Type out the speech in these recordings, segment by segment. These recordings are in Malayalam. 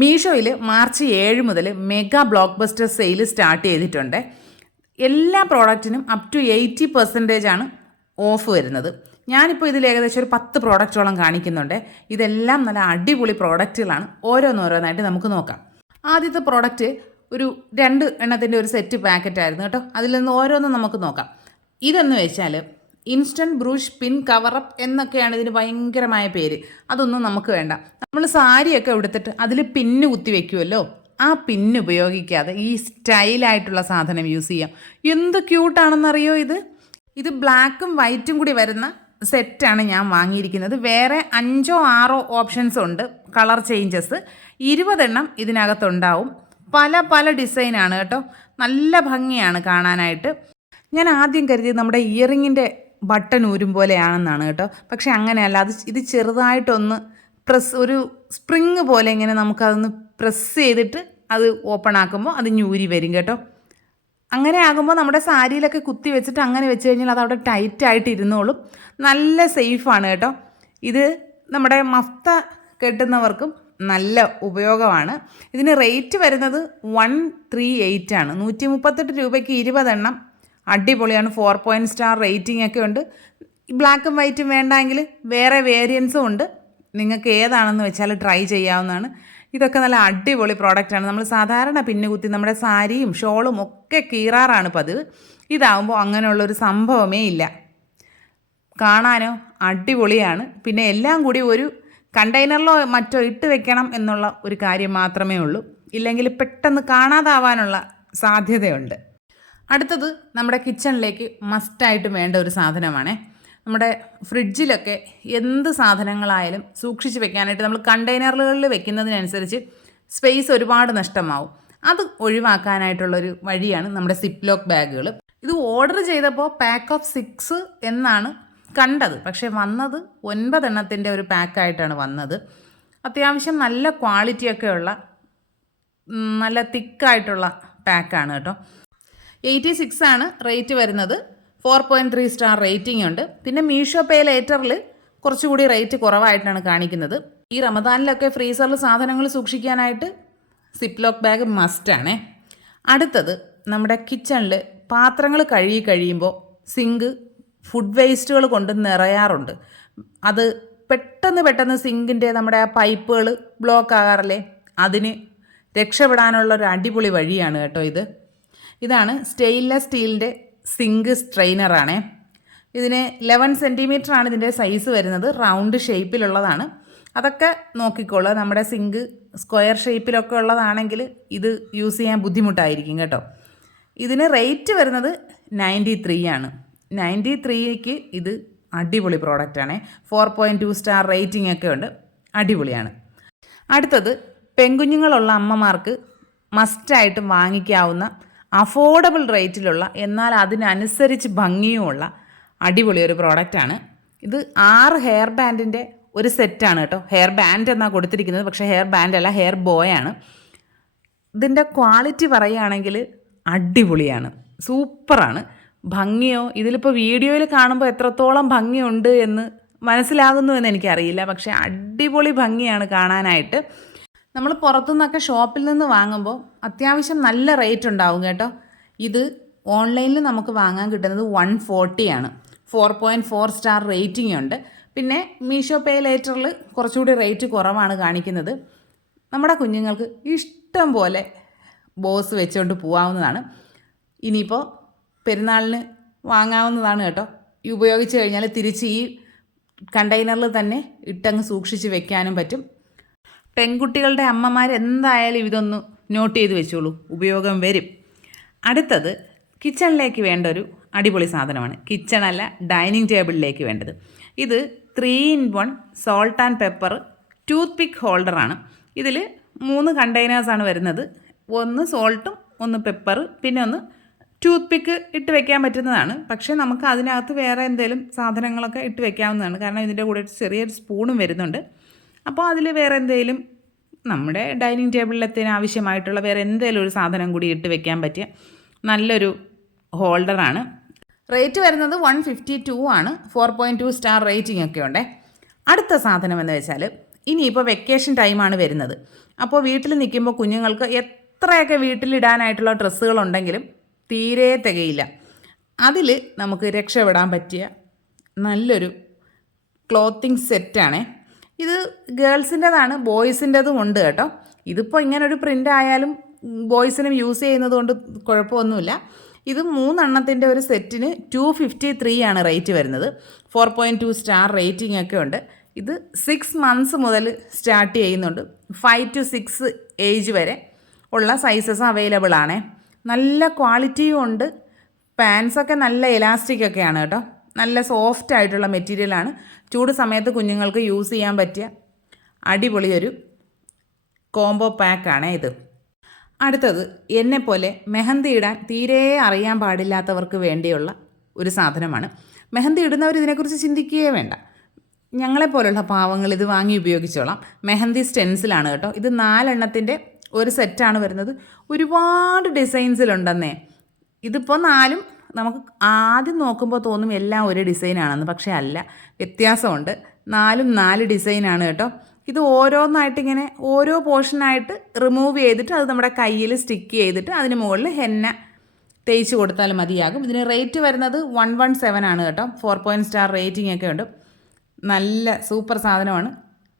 മീഷോയിൽ മാർച്ച് 7 മുതൽ mega block buster sale start ചെയ്തിട്ടുണ്ട്. എല്ലാ പ്രോഡക്റ്റിനും അപ് ടു 80% ആണ് ഓഫ് വരുന്നത്. ഞാനിപ്പോൾ ഇതിൽ ഏകദേശം ഒരു 10 പ്രോഡക്റ്റോളം കാണിക്കുന്നുണ്ട്. ഇതെല്ലാം നല്ല അടിപൊളി പ്രോഡക്റ്റുകളാണ്. ഓരോന്നോരോന്നായിട്ട് നമുക്ക് നോക്കാം. ആദ്യത്തെ പ്രോഡക്റ്റ് ഒരു 2 എണ്ണത്തിൻ്റെ ഒരു സെറ്റ് പാക്കറ്റായിരുന്നു കേട്ടോ. അതിൽ നിന്ന് ഓരോന്നും നമുക്ക് നോക്കാം. ഇതെന്ന് വെച്ചാൽ ഇൻസ്റ്റൻറ്റ് ബ്രൂഷ് പിൻ കവറപ്പ് എന്നൊക്കെയാണ് ഇതിന് ഭയങ്കരമായ പേര്. അതൊന്നും നമുക്ക് വേണ്ട. നമ്മൾ സാരിയൊക്കെ എടുത്തിട്ട് അതിൽ പിന്ന് കുത്തി വെക്കുമല്ലോ, ആ പിന്ന് ഉപയോഗിക്കാതെ ഈ സ്റ്റൈലായിട്ടുള്ള സാധനം യൂസ് ചെയ്യാം. എന്ത് ക്യൂട്ടാണെന്നറിയോ ഇത് ബ്ലാക്കും വൈറ്റും കൂടി വരുന്ന സെറ്റാണ് ഞാൻ വാങ്ങിയിരിക്കുന്നത്. വേറെ 5 or 6 ഓപ്ഷൻസ് ഉണ്ട്, കളർ ചേഞ്ചസ്. 20 എണ്ണം ഇതിനകത്തുണ്ടാവും. പല ഡിസൈനാണ് കേട്ടോ. നല്ല ഭംഗിയാണ് കാണാനായിട്ട്. ഞാൻ ആദ്യം കരുതിയത് നമ്മുടെ ഇയറിങ്ങിൻ്റെ ബട്ടൺ ഊരും പോലെയാണെന്നാണ് കേട്ടോ. പക്ഷെ അങ്ങനെയല്ല. ഇത് ചെറുതായിട്ടൊന്ന് ഒരു സ്പ്രിങ് പോലെ ഇങ്ങനെ നമുക്കതൊന്ന് പ്രസ് ചെയ്തിട്ട് അത് ഓപ്പൺ ആക്കുമ്പോൾ അത് ഞൂരി വരും കേട്ടോ. അങ്ങനെ ആകുമ്പോൾ നമ്മുടെ സാരിയിലൊക്കെ കുത്തി വെച്ചിട്ട് അങ്ങനെ വെച്ച് കഴിഞ്ഞാൽ അത് അവിടെ ടൈറ്റായിട്ട് ഇരുന്നോളും. നല്ല സേഫാണ് കേട്ടോ. ഇത് നമ്മുടെ മഫ്ത കെട്ടുന്നവർക്കും നല്ല ഉപയോഗമാണ്. ഇതിന് റേറ്റ് വരുന്നത് 138 ആണ്. 138 രൂപയ്ക്ക് 20 എണ്ണം. അടിപൊളിയാണ്. 4 സ്റ്റാർ റേറ്റിംഗ് ഒക്കെ ഉണ്ട്. ബ്ലാക്കും വൈറ്റും വേണ്ടെങ്കിൽ വേറെ വേരിയൻസും ഉണ്ട്. നിങ്ങൾക്ക് ഏതാണെന്ന് വെച്ചാൽ ട്രൈ ചെയ്യാവുന്നതാണ്. ഇതൊക്കെ നല്ല അടിപൊളി പ്രോഡക്റ്റാണ്. നമ്മൾ സാധാരണ പിന്നു കുത്തി നമ്മുടെ സാരിയും ഷോളും ഒക്കെ കീറാറാണ് പതിവ്. ഇതാവുമ്പോൾ അങ്ങനെയുള്ളൊരു സംഭവമേ ഇല്ല. കാണാനോ അടിപൊളിയാണ്. പിന്നെ എല്ലാം കൂടി ഒരു കണ്ടെയ്നറിലോ മറ്റോ ഇട്ട് വെക്കണം എന്നുള്ള ഒരു കാര്യം മാത്രമേ ഉള്ളൂ. ഇല്ലെങ്കിൽ പെട്ടെന്ന് കാണാതാവാനുള്ള സാധ്യതയുണ്ട്. അടുത്തത് നമ്മുടെ കിച്ചണിലേക്ക് മസ്റ്റായിട്ട് വേണ്ട ഒരു സാധനമാണ്. നമ്മുടെ ഫ്രിഡ്ജിലൊക്കെ എന്ത് സാധനങ്ങളായാലും സൂക്ഷിച്ച് വെക്കാനായിട്ട് നമ്മൾ കണ്ടെയ്നറുകളിൽ വെക്കുന്നതിനനുസരിച്ച് സ്പേസ് ഒരുപാട് നഷ്ടമാവും. അത് ഒഴിവാക്കാനായിട്ടുള്ളൊരു വഴിയാണ് നമ്മുടെ സിപ്പ് ലോക്ക് ബാഗുകൾ. ഇത് ഓർഡർ ചെയ്തപ്പോൾ പാക്ക് ഓഫ് 6 എന്നാണ് കണ്ടത്. പക്ഷേ വന്നത് 9 എണ്ണത്തിൻ്റെ ഒരു പാക്കായിട്ടാണ് വന്നത്. അത്യാവശ്യം നല്ല ക്വാളിറ്റിയൊക്കെ ഉള്ള നല്ല തിക്കായിട്ടുള്ള പാക്കാണ് കേട്ടോ. 86 ആണ് റേറ്റ് വരുന്നത്. 4.3 സ്റ്റാർ റേറ്റിംഗ് ഉണ്ട്. പിന്നെ മീഷോ പേ ലേറ്ററിൽ കുറച്ചുകൂടി റേറ്റ് കുറവായിട്ടാണ് കാണിക്കുന്നത്. ഈ റമദാനിലൊക്കെ ഫ്രീസറിൽ സാധനങ്ങൾ സൂക്ഷിക്കാനായിട്ട് സിപ്പ് ലോക്ക് ബാഗ് മസ്റ്റാണേ. അടുത്തത് നമ്മുടെ കിച്ചണിൽ പാത്രങ്ങൾ കഴുകി കഴിയുമ്പോൾ സിങ്ക് ഫുഡ് വേസ്റ്റുകൾ കൊണ്ട് നിറയാറുണ്ട്. അത് പെട്ടെന്ന് സിങ്കിൻ്റെ നമ്മുടെ ആ പൈപ്പുകൾ ബ്ലോക്ക് ആകാറില്ലേ, അതിന് രക്ഷപ്പെടാനുള്ളൊരു അടിപൊളി വഴിയാണ് കേട്ടോ ഇതാണ് സ്റ്റെയിൻലെസ് സ്റ്റീലിൻ്റെ സിങ്ക് സ്ട്രെയിനറാണേ. ഇതിന് 11 സെൻറ്റിമീറ്റർ ആണ് ഇതിൻ്റെ സൈസ് വരുന്നത്. റൗണ്ട് ഷേപ്പിലുള്ളതാണ്. അതൊക്കെ നോക്കിക്കോളുക. നമ്മുടെ സിങ്ക് സ്ക്വയർ ഷേപ്പിലൊക്കെ ഉള്ളതാണെങ്കിൽ ഇത് യൂസ് ചെയ്യാൻ ബുദ്ധിമുട്ടായിരിക്കും കേട്ടോ. ഇതിന് റേറ്റ് വരുന്നത് 93 ആണ്. 93ക്ക് ഇത് അടിപൊളി പ്രോഡക്റ്റാണേ. 4.2 സ്റ്റാർ റേറ്റിംഗ് ഒക്കെ ഉണ്ട്. അടിപൊളിയാണ്. അടുത്തത് പെൺകുഞ്ഞുങ്ങളുള്ള അമ്മമാർക്ക് മസ്റ്റായിട്ട് വാങ്ങിക്കാവുന്ന അഫോർഡബിൾ റേറ്റിലുള്ള എന്നാൽ അതിനനുസരിച്ച് ഭംഗിയുമുള്ള അടിപൊളി ഒരു പ്രോഡക്റ്റാണ്. ഇത് 6 ഹെയർ ബാൻഡിൻ്റെ ഒരു സെറ്റാണ് കേട്ടോ. ഹെയർ ബാൻഡ് എന്നാണ് കൊടുത്തിരിക്കുന്നത്, പക്ഷേ ഹെയർ ബാൻഡ് അല്ല, ഹെയർ ബോയാണ്. ഇതിൻ്റെ ക്വാളിറ്റി പറയുകയാണെങ്കിൽ അടിപൊളിയാണ്, സൂപ്പറാണ്. ഭംഗിയോ ഇതിലിപ്പോൾ വീഡിയോയിൽ കാണുമ്പോൾ എത്രത്തോളം ഭംഗിയുണ്ട് എന്ന് മനസ്സിലാകുന്നു എന്ന് എനിക്കറിയില്ല. പക്ഷേ അടിപൊളി ഭംഗിയാണ് കാണാനായിട്ട്. നമ്മൾ പുറത്തുനിന്നൊക്കെ ഷോപ്പിൽ നിന്ന് വാങ്ങുമ്പോൾ അത്യാവശ്യം നല്ല റേറ്റ് ഉണ്ടാവും കേട്ടോ. ഇത് ഓൺലൈനിൽ നമുക്ക് വാങ്ങാൻ കിട്ടുന്നത് 140 ആണ്. 4.4 സ്റ്റാർ റേറ്റിംഗ് ഉണ്ട്. പിന്നെ മീഷോ പേ ലേറ്ററിൽ കുറച്ചുകൂടി റേറ്റ് കുറവാണ് കാണിക്കുന്നത്. നമ്മുടെ കുഞ്ഞുങ്ങൾക്ക് ഇഷ്ടം പോലെ ബോസ് വെച്ചുകൊണ്ട് പോകാവുന്നതാണ്. ഇനിയിപ്പോൾ പെരുന്നാളിന് വാങ്ങാവുന്നതാണ് കേട്ടോ. ഉപയോഗിച്ച് കഴിഞ്ഞാൽ തിരിച്ച് ഈ കണ്ടെയ്നറിൽ തന്നെ ഇട്ടങ്ങ് സൂക്ഷിച്ച് വെക്കാനും പറ്റും. പെൺകുട്ടികളുടെ അമ്മമാർ എന്തായാലും ഇതൊന്ന് നോട്ട് ചെയ്ത് വെച്ചോളൂ, ഉപയോഗം വരും. അടുത്തത് കിച്ചണിലേക്ക് വേണ്ട ഒരു അടിപൊളി സാധനമാണ്. കിച്ചണല്ല, ഡൈനിങ് ടേബിളിലേക്ക് വേണ്ടത്. ഇത് 3-in-1 salt and pepper toothpick ഹോൾഡറാണ്. ഇതിൽ 3 കണ്ടെയ്നേഴ്സാണ് വരുന്നത്. ഒന്ന് സോൾട്ടും ഒന്ന് പെപ്പർ, പിന്നെ ഒന്ന് ടൂത്ത് പിക്ക് ഇട്ട് വെക്കാൻ പറ്റുന്നതാണ്. പക്ഷേ നമുക്ക് അതിനകത്ത് വേറെ എന്തെങ്കിലും സാധനങ്ങളൊക്കെ ഇട്ട് വെക്കാവുന്നതാണ്. കാരണം ഇതിൻ്റെ കൂടെ ചെറിയൊരു സ്പൂണും വരുന്നുണ്ട്. അപ്പോൾ അതിൽ വേറെ എന്തെങ്കിലും നമ്മുടെ ഡൈനിങ് ടേബിളിലെത്തിന് ആവശ്യമായിട്ടുള്ള വേറെ എന്തെങ്കിലും ഒരു സാധനം കൂടി ഇട്ട് വെക്കാൻ പറ്റിയ നല്ലൊരു ഹോൾഡറാണ്. റേറ്റ് വരുന്നത് 152 ആണ്. 4.2 സ്റ്റാർ റേറ്റിംഗ് ഒക്കെ ഉണ്ട്. അടുത്ത സാധനം എന്ന് വെച്ചാൽ ഇനിയിപ്പോൾ വെക്കേഷൻ ടൈമാണ് വരുന്നത്. അപ്പോൾ വീട്ടിൽ നിൽക്കുമ്പോൾ കുഞ്ഞുങ്ങൾക്ക് എത്രയൊക്കെ വീട്ടിലിടാനായിട്ടുള്ള ഡ്രസ്സുകളുണ്ടെങ്കിലും തീരെ തികയില്ല. അതിൽ നമുക്ക് രക്ഷപ്പെടാൻ പറ്റിയ നല്ലൊരു ക്ലോത്തിങ് സെറ്റാണ് ഇത്. ഗേൾസിൻ്റെതാണ്, ബോയ്സിൻ്റെതും ഉണ്ട് കേട്ടോ. ഇതിപ്പോൾ ഇങ്ങനൊരു പ്രിൻ്റ് ആയാലും ബോയ്സിനും യൂസ് ചെയ്യുന്നത് കൊണ്ട് കുഴപ്പമൊന്നുമില്ല. ഇത് 3 എണ്ണത്തിൻ്റെ ഒരു സെറ്റിന് 253 ആണ് റേറ്റ് വരുന്നത്. 4.2 സ്റ്റാർ റേറ്റിംഗ് ഒക്കെ ഉണ്ട്. ഇത് 6 മന്ത്സ് മുതൽ സ്റ്റാർട്ട് ചെയ്യുന്നുണ്ട്. 5 to 6 ഏജ് വരെ ഉള്ള സൈസസ് അവൈലബിൾ ആണ്. നല്ല ക്വാളിറ്റിയും ഉണ്ട്. പാൻസൊക്കെ നല്ല ഇലാസ്റ്റിക് ഒക്കെയാണ് കേട്ടോ. നല്ല സോഫ്റ്റ് ആയിട്ടുള്ള മെറ്റീരിയലാണ്. ചൂട് സമയത്ത് കുഞ്ഞുങ്ങൾക്ക് യൂസ് ചെയ്യാൻ പറ്റിയ അടിപൊളി ഒരു കോംബോ പാക്കാണ് ഇത്. അടുത്തത് എന്നെപ്പോലെ മെഹന്തി ഇടാൻ തീരെ അറിയാൻ പാടില്ലാത്തവർക്ക് വേണ്ടിയുള്ള ഒരു സാധനമാണ്. മെഹന്തി ഇടുന്നവർ ഇതിനെക്കുറിച്ച് ചിന്തിക്കുകയേ വേണ്ട. ഞങ്ങളെപ്പോലുള്ള പാവങ്ങൾ ഇത് വാങ്ങി ഉപയോഗിച്ചോളാം. മെഹന്തി സ്റ്റെൻസിലാണ് കേട്ടോ. ഇത് 4 എണ്ണത്തിൻ്റെ ഒരു സെറ്റാണ് വരുന്നത്. ഒരുപാട് ഡിസൈൻസിലുണ്ടെന്നേ. ഇതിപ്പോൾ 4ഉം നമുക്ക് ആദ്യം നോക്കുമ്പോൾ തോന്നും എല്ലാം ഒരു ഡിസൈനാണെന്ന്. പക്ഷേ അല്ല, വ്യത്യാസമുണ്ട്. 4ഉം 4 ഡിസൈനാണ് കേട്ടോ. ഇത് ഓരോന്നായിട്ടിങ്ങനെ ഓരോ പോർഷനായിട്ട് റിമൂവ് ചെയ്തിട്ട് അത് നമ്മുടെ കയ്യിൽ സ്റ്റിക്ക് ചെയ്തിട്ട് അതിന് മുകളിൽ ഹെന്ന തേച്ച് കൊടുത്താൽ മതിയാകും. ഇതിന് റേറ്റ് വരുന്നത് 117 ആണ് കേട്ടോ. 4 സ്റ്റാർ റേറ്റിംഗ് ഒക്കെ ഉണ്ട്. നല്ല സൂപ്പർ സാധനമാണ്.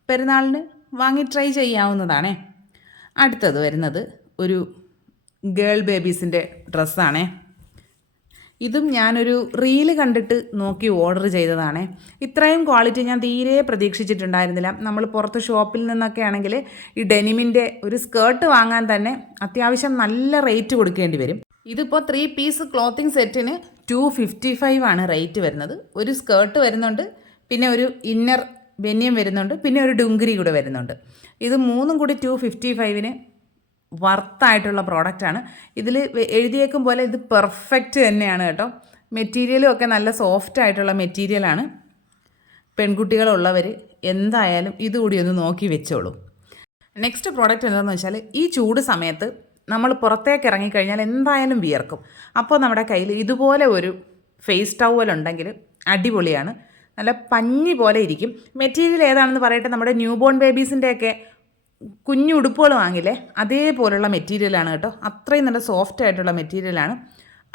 പെരുന്നാളിന് വാങ്ങി ട്രൈ ചെയ്യാവുന്നതാണേ. അടുത്തത് വരുന്നത് ഒരു ഗേൾ ബേബീസിൻ്റെ ഡ്രസ്സാണേ. ഇതും ഞാനൊരു റീല് കണ്ടിട്ട് നോക്കി ഓർഡർ ചെയ്തതാണ്. ഇത്രയും ക്വാളിറ്റി ഞാൻ തീരെ പ്രതീക്ഷിച്ചിട്ടുണ്ടായിരുന്നില്ല. നമ്മൾ പുറത്ത് ഷോപ്പിൽ നിന്നൊക്കെ ആണെങ്കിൽ ഈ ഡെനിമിൻ്റെ ഒരു സ്കേർട്ട് വാങ്ങാൻ തന്നെ അത്യാവശ്യം നല്ല റേറ്റ് കൊടുക്കേണ്ടി വരും. ഇതിപ്പോൾ 3 പീസ് ക്ലോത്തിങ് സെറ്റിന് 255 ആണ് റേറ്റ് വരുന്നത്. ഒരു സ്കേർട്ട് വരുന്നുണ്ട്, പിന്നെ ഒരു ഇന്നർ ബനിയൻ വരുന്നുണ്ട്, പിന്നെ ഒരു ഡുങ്കിരി കൂടെ വരുന്നുണ്ട്. ഇത് 3ഉം കൂടി 255-ന് വർത്തായിട്ടുള്ള പ്രോഡക്റ്റാണ്. ഇതിൽ എഴുതിയേക്കും പോലെ ഇത് പെർഫെക്റ്റ് തന്നെയാണ് കേട്ടോ. മെറ്റീരിയലും ഒക്കെ നല്ല സോഫ്റ്റ് ആയിട്ടുള്ള മെറ്റീരിയലാണ്. പെൺകുട്ടികളുള്ളവർ എന്തായാലും ഇതുകൂടി ഒന്ന് നോക്കി വെച്ചോളൂ. നെക്സ്റ്റ് പ്രോഡക്റ്റ് എന്താണെന്ന് വെച്ചാൽ, ഈ ചൂട് സമയത്ത് നമ്മൾ പുറത്തേക്ക് ഇറങ്ങിക്കഴിഞ്ഞാൽ എന്തായാലും വിയർക്കും. അപ്പോൾ നമ്മുടെ കയ്യിൽ ഇതുപോലെ ഒരു ഫേസ് ടവൽ ഉണ്ടെങ്കിൽ അടിപൊളിയാണ്. നല്ല പഞ്ഞി പോലെ ഇരിക്കും. മെറ്റീരിയൽ ഏതാണെന്ന് പറയട്ടെ, നമ്മുടെ ന്യൂ ബോൺ ബേബീസിൻ്റെയൊക്കെ കുഞ്ഞു ഉടുപ്പുകൾ വാങ്ങില്ലേ, അതേപോലുള്ള മെറ്റീരിയലാണ് കേട്ടോ. അത്രയും നല്ല സോഫ്റ്റ് ആയിട്ടുള്ള മെറ്റീരിയലാണ്.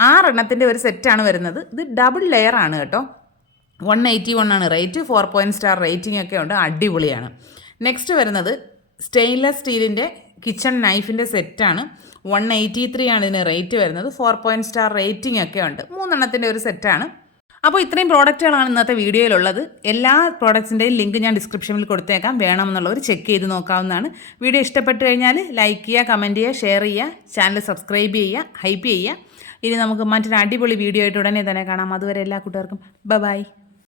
6 എണ്ണത്തിൻ്റെ ഒരു സെറ്റാണ് വരുന്നത്. ഇത് ഡബിൾ ലെയർ ആണ് കേട്ടോ. 181 ആണ് റേറ്റ്. 4 സ്റ്റാർ റേറ്റിംഗ് ഒക്കെ ഉണ്ട്. അടിപൊളിയാണ്. നെക്സ്റ്റ് വരുന്നത് സ്റ്റെയിൻലെസ് സ്റ്റീലിൻ്റെ കിച്ചൺ നൈഫിൻ്റെ സെറ്റാണ്. 183 ആണ് ഇതിന് റേറ്റ് വരുന്നത്. 4 സ്റ്റാർ റേറ്റിംഗ് ഒക്കെ ഉണ്ട്. 3 എണ്ണത്തിൻ്റെ ഒരു സെറ്റാണ്. അപ്പോൾ ഇത്രയും പ്രോഡക്റ്റുകളാണ് ഇന്നത്തെ വീഡിയോയിലുള്ളത്. എല്ലാ പ്രോഡക്റ്റ്സിൻ്റെയും ലിങ്ക് ഞാൻ ഡിസ്ക്രിപ്ഷനിൽ കൊടുത്തേക്കാം. വേണമെന്നുള്ളവർ ചെക്ക് ചെയ്ത് നോക്കാവുന്നതാണ്. വീഡിയോ ഇഷ്ടപ്പെട്ട് കഴിഞ്ഞാൽ ലൈക്ക് ചെയ്യുക, കമൻറ്റ് ചെയ്യുക, ഷെയർ ചെയ്യുക, ചാനൽ സബ്സ്ക്രൈബ് ചെയ്യുക, ഹൈപ്പ് ചെയ്യുക. ഇനി നമുക്ക് മറ്റൊരു അടിപൊളി വീഡിയോ ആയിട്ട് ഉടനെ തന്നെ കാണാം. അതുവരെ എല്ലാ കൂട്ടുകാർക്കും ബൈ.